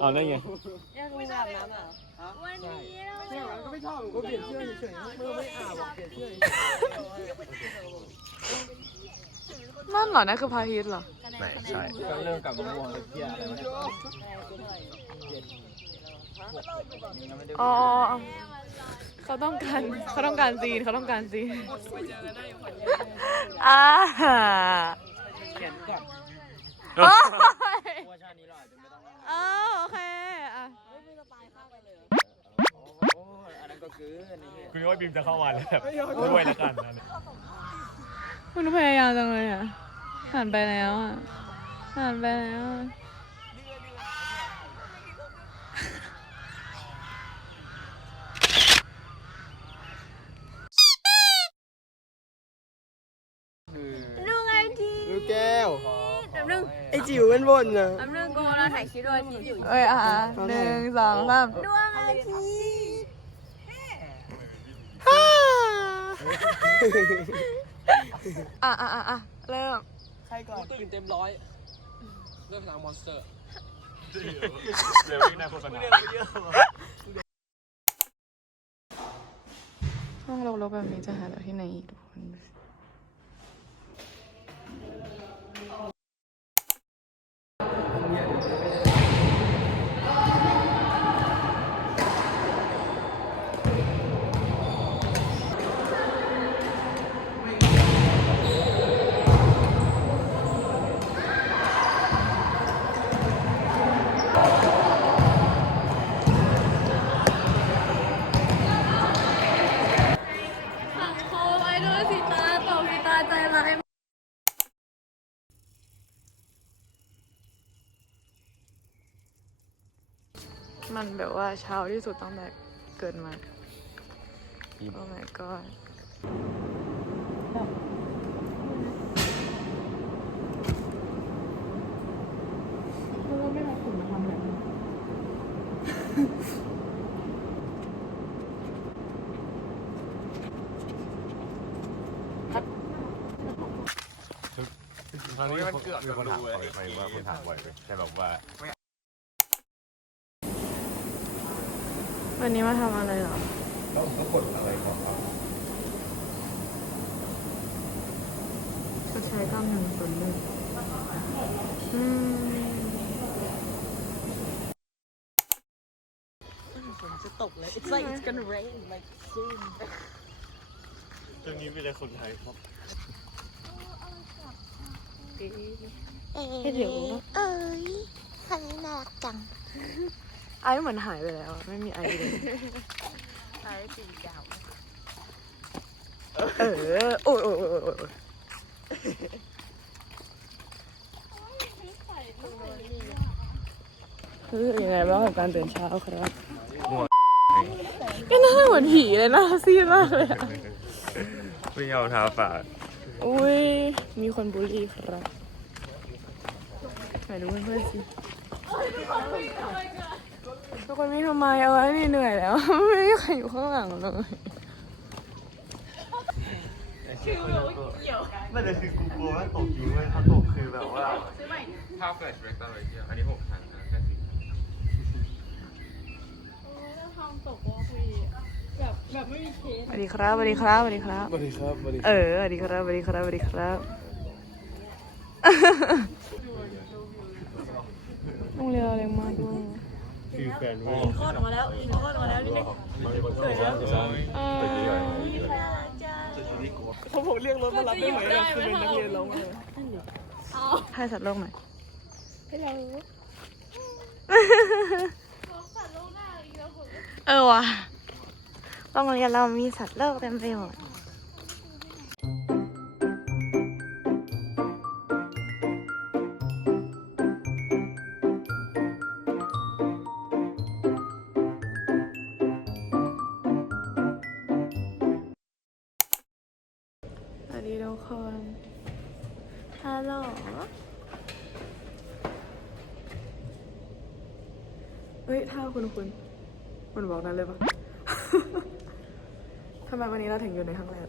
เอาได้ไงยังไม่อาบน้ำเหรอวันนี้เราใช่มันก็ไม่ชอบผมก็เปลี่ยนเสื้อเฉยๆเมื่อไม่อาบเปลี่ยนเสื้อนั่นเหรอนั่นคือพาฮิตเหรอไหนใช่ก็เริ่มกลับมาม่วงเลยเที่ยอะไรวะอ๋อเขาต้องการเขาต้องการซีนเขาต้องการซีนอ่าเขียนก่อน องเออโอเคอะโอ้ยอันนั้นก็คืออันนี้คุณว่าบีมจะเข้ามาแล้วแบบด้วยละกันนะเนี่ยคุณพยายามจังเลยอะผ่านไปแล้วอะผ่านไปแล้วอะดูไงทีลูกแก้ว แป๊บนึงไอจิ๋วมันบนนะแป๊บนึงกู เราถ่ายคลิปด้วยทีอยู่ เอ้ยอะหนึ่งสองสามดวงอาทิตย์อะอะอะอะเริ่ม ใครก่อนตื่นเต็มร้อยเริ่มหนังมอนสเตอร์เดี๋ยววิ่งหน้าโฆษณาห้องรกๆแบบนี้จะหาจากที่ไหนอีกทุกคน มันแบบว่าเช้าที่สุดตั้งแต่เกิดมา โอ้ my god ครั้งนี้มันเกือบมีคนถามบ่อยไปว่าคนถามบ่อยไปแค่แบบว่า วันนี้มาทำอะไรเหรอแล้วผมก็กดอะไรของเราก็ใช้กล้ามหนึ่งส่วนหนึ่งอืมฝนจะตกเลย It's like it's gonna rain like soon ตรงนี้เป็นคนไทยครับเดี๋ยวเอ้ยคันนี้น่ารักจัง ไอเหมือนหายไปแล้วอะไม่มีไอเลย ไอ้สีดาวเออโอ้ยโอ้ยโอ้ยโอ้ยโอ้ยรู้สึกยังไงบ้างกับการตื่นเช้าครับง่วง ก็น่าเหมือนผีเลยนะซีดมากเลยอะไม่เอาเท้าปากอุ้ย มีคนบูลลี่ครับไหนดูเพื่อนๆสิ ทุกคนไม่ทำไมเอาไว้นี่เหนื่อยแล้ว ไม่มีใครอยู่ข้างหลังเลยไม่แต่คือกูกลัวว่าตกจริงเว้ยถ้าตกคือแบบว่าภาพเกิดเรกตอร์เที่ยวอันนี้หกพันนะแค่สิบสวัสดีครับสวัสดีครับสวัสดีครับสวัสดีครับสวัสดีเออสวัสดีครับสวัสดีครับสวัสดีครับโรงเรียนเราเล็กมากด้วย คือแฟนเว้ยคลอดออกมาแล้วอินคลอดออกมาแล้วนี่สวยแล้วสวยเออเขาบอกเรียกรถมารับได้ไหมอะคือเป็นนักเรียนแล้วมาให้สัตว์โลกหน่อยเออว่ะโรงเรียนเรามีสัตว์โลกเต็มไปหมด เฮ้ยถ้าคุณคุณมันบอกนั้นเลยปะ ทำไมวันนี้เราถึงอยู่ในห้องแลบ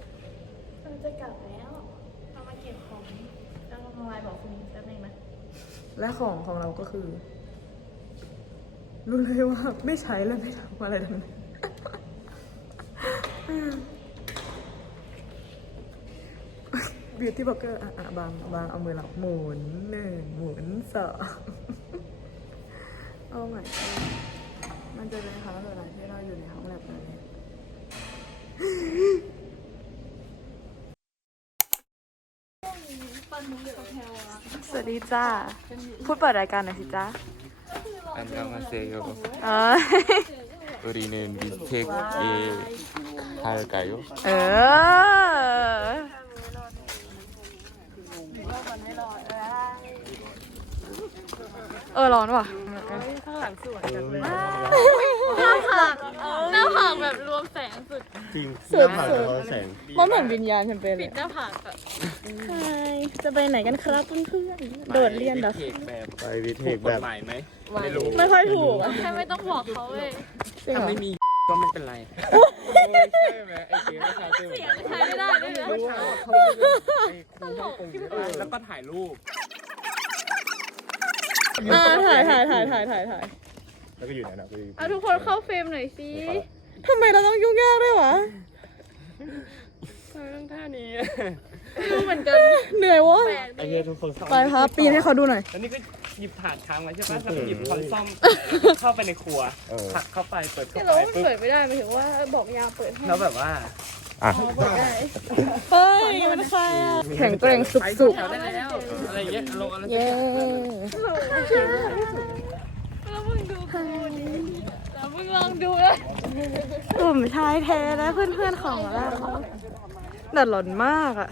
จะกลับแล้วเรามาเก็บของแล้วเรามาไลน์บอกคุณแป๊บนึงนะและของของเราก็คือ รู้เลยว่าไม่ใช้และไม่ทำอะไรทั้งนั้น บิวตี้บล็อกเกอร์อ่ะอ่ะบางบางเอามือเราหมุนหนึ่งหมุนสอง โอ้ my god มันจะเป็นครั้งสุดท้ายที่เราอยู่ในห้องแลบนั้นเนี่ย สวัสดีจ้า พูดเปิดรายการหน่อยสิจ้า 안녕하세요. เออ 우리는 미스텍에 갈까요? เออ ออร้อนว่ะถ้าหลังสวยมากหน้าผากหน้าผากแบบรวมแสงสุด จริงหน้าผากเราแสงมันเหมือนวิญญาณฉันเป็นเลยหน้าผากอะจะไปไหนกันครับเพื่อนๆโดดเรียนเหรอไปวิทย์แบบไม่รู้ไม่ค่อยถูกอะแค่ไม่ต้องบอกเขาเลยจริงเหรอไม่มีก็ไม่เป็นไรใช่ไหมไอเกมไม่ใช่เต้เหมือนกันใช้ไม่ได้ด้วยนะแล้วก็ถ่ายรูป อ่าถ่ายถ่ายถ่ายถ่ายถ่ายถ่ายแล้วก็อยู่ไหนนะก็อยู่เอาทุกคนเข้าเฟรมหน่อยสิทำไมเราต้องยุ่งยากด้วยวะทำไมต้องท่านี้รู้เหมือนกันเหนื่อยวะแปลกไอดีเนี้ยทุกคนไปครับปีนให้เขาดูหน่อย แล้วนี่ก็หยิบถาดค้างไว้ใช่ปะแล้วก็หยิบคอนซ่อมเข้าไปในครัวเออผลักเข้าไปเปิดเข้าที่ไปเราว่ามันปุ๊บเปิดไม่ได้หมายถึงว่าบอกยามเปิดให้แล้วแบบว่า อะเฮ้ยมันใครอะแข็งแกร่งสุไปกทุกแถวได้แล้วอะไรอย่างเงี้ยลงอะไรๆเย้แล้วมึงดูกูดิแล้วมึงลองดูเลยกลุ่มชายแท้และเพื่อนๆของเราเดือดร้อนมากอะ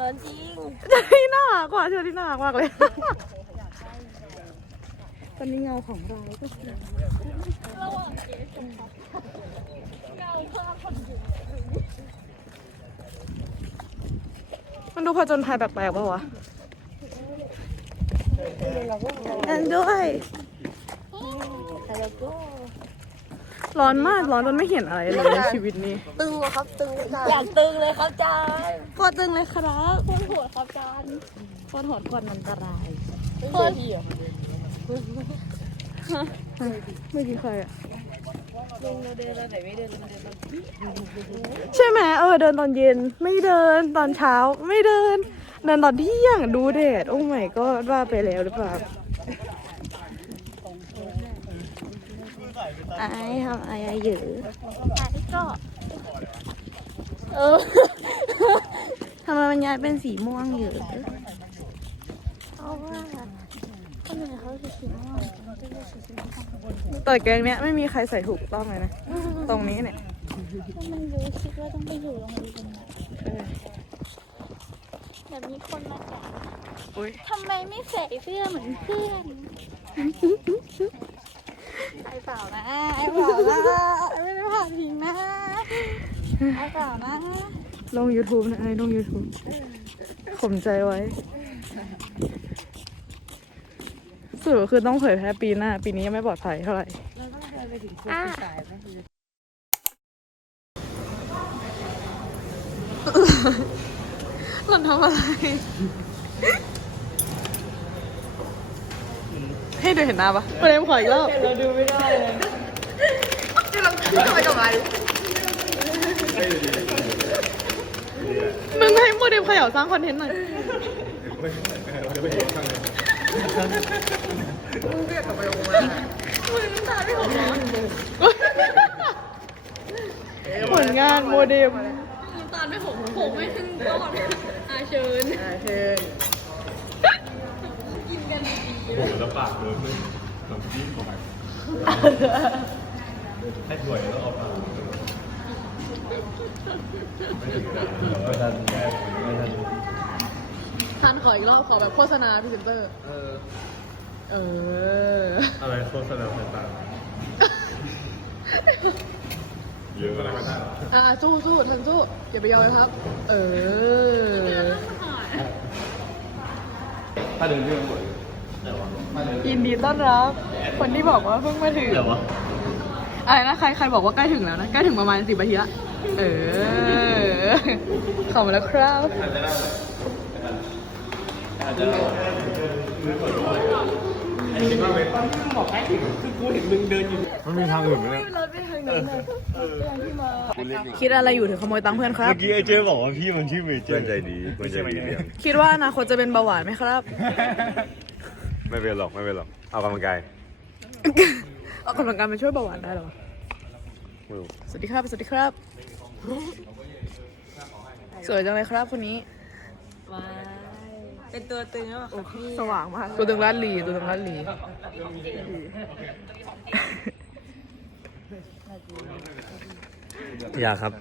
ร้อนจริงเชอรี่น่ารักกว่าเชอรี่น่ารักมากเลย ตอนนี้เงาของเราก็คือมัน ดูผจญภัยแปลกๆป่าวะนั่นด้วย ร้อนมาก ร้อนจนไม่เห็นอะไรเลยในชีวิตนี้ ตึงเหรอครับตึงจ้าอยากตึงเลยครับจานโคตรตึงเลยครับโคตรโหดครับจานโคตรโหดโคตรอันตรายโคตรไม่กินใครอะลงเราเดินเราไหนไม่เดินเราเดินเรา ใช่ไหมเออเดินตอนเย็นไม่เดินตอนเช้าไม่เดินเดินตอนเที่ยงดูแดดโอ้ไม่ก็ว่าไปแล้วหรือเปล่าไอ้ทำไอ้ไอ้อยู่ก็เออทำไมมันย้ายเป็นสีม่วงอยู่เพราะว่า แต่แกงเนี้ยไม่มีใครใส่ถูกต้องเลยนะ ตรงนี้เนี่ยถ้ามันรู้คิดว่าต้องไปอยู่โรงเรียนแบบมีคนมาถามอุ้ยทำไมไม่ใส่เสื้อเหมือนเพื่อนไอ้เปล่านะไอ้เปล่านะไม่ได้ผ่านพิงนะไอ้เปล่านะลง YouTube นะไอ้ลง YouTube ข่มใจไว้ สรุปคือต้องเผยแพร่ปีหน้า ปีนี้ยังไม่ปลอดภัยเท่าไหร่อะหล่อนทำอะไร ให้ดูเห็นหน้าปะประเด็นขออีกรอบเราดูไม่ได้เลยที่เราทำไมกับอะไรมึงให้โมเดลเขย่าสร้างคอนเทนต์หน่อย ผลงานโมเดลตอนไม่หกผมไม่ขึ้นก้อนอาเชิญเชิญผมจะปากเลยขนมจีนของมันให้สวยแล้วเอาปากไม่ทันไม่ทัน ทันขออีกรอบขอแบบโฆษณาพรีเซนเตอร์ เออ เออ อะไรโฆษณาต่างเยอะอะไรไม่ได้อ่าสู้สู้ทันสู้อย่าไปยอมครับ เออถ้าเดินเรื่องหมดยินดีต้อนรับ คนที่บอกว่าเพิ่งมาถึงเดี๋ยววะอะไรนะใครใครบอกว่าใกล้ถึงแล้วนะใกล้ถึงประมาณสิบนาทีละเอออเข้ามาแล้วครับ บอกให้ถึงคือกูเห็นมึงเดินอยู่มันมีทางอื่นไหมเนี่ยคิดอะไรอยู่ถึงขโมยตังค์เพื่อนครับ เมื่อกี้ไอ้เจ๊บอกว่าพี่มันชื่อเมเจอเพื่อนร์ใจดีเพื่อนใจดีเลี้ยงคิดว่าอนาคตจะเป็นเบาหวานไหมครับ ไม่เป็นหรอกไม่เป็นหรอกเอากำลังกายออกกำลังกายมันช่วยเบาหวานได้เหรอ ไม่รู้สวัสดีครับ สวัสดีครับ สวยจังเลยครับคนนี้ เป็นตัวตึงแล้วค่ะพี่สว่างมากตัวตึงร้านหลีตัวตึงร้านหลีอยากครับ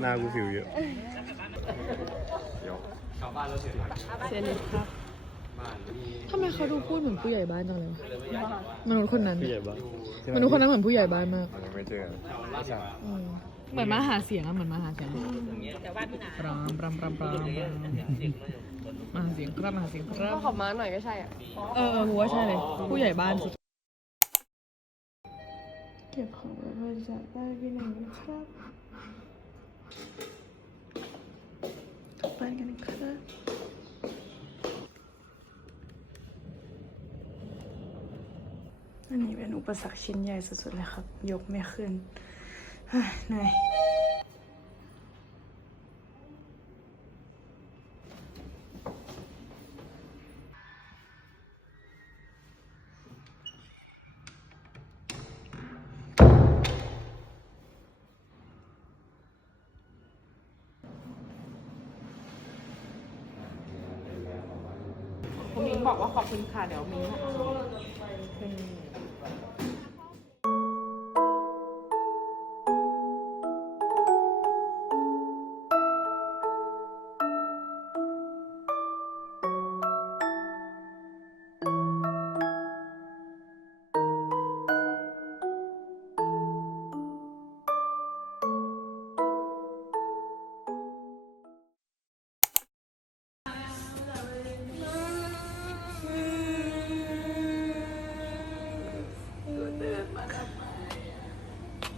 หน้ากูผิวเยอะทำไมเขาดูพูดเหมือนผู้ใหญ่บ้านจังเลยวะมนุษย์คนนั้นพี่ใหญ่บ้างมนุษย์คนนั้นเหมือนผู้ใหญ่บ้านมากยังไม่เจอกันอืม เหมือนมาหาเสียงอะเหมือนมาหาเสียงรามรามรามรามมาหาเสียงครับมาหาเสียงครับขอบมาหน่อยก็ใช่อะ เออเออกูว่าใช่เลย ผู้ใหญ่บ้านสุด เก็บของไว้บริจาคได้พี่หนึ่งนะครับกลับบ้านกันนะครับ อันนี้เป็นอุปสรรคชิ้นใหญ่สุดๆเลยครับ ยกไม่ขึ้น เหนื่อยคุณมิ้งบอกว่าขอบคุณค่ะ เดี๋ยวมิ้งเอา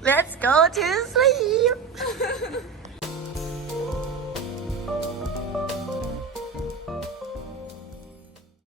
Let's go to sleep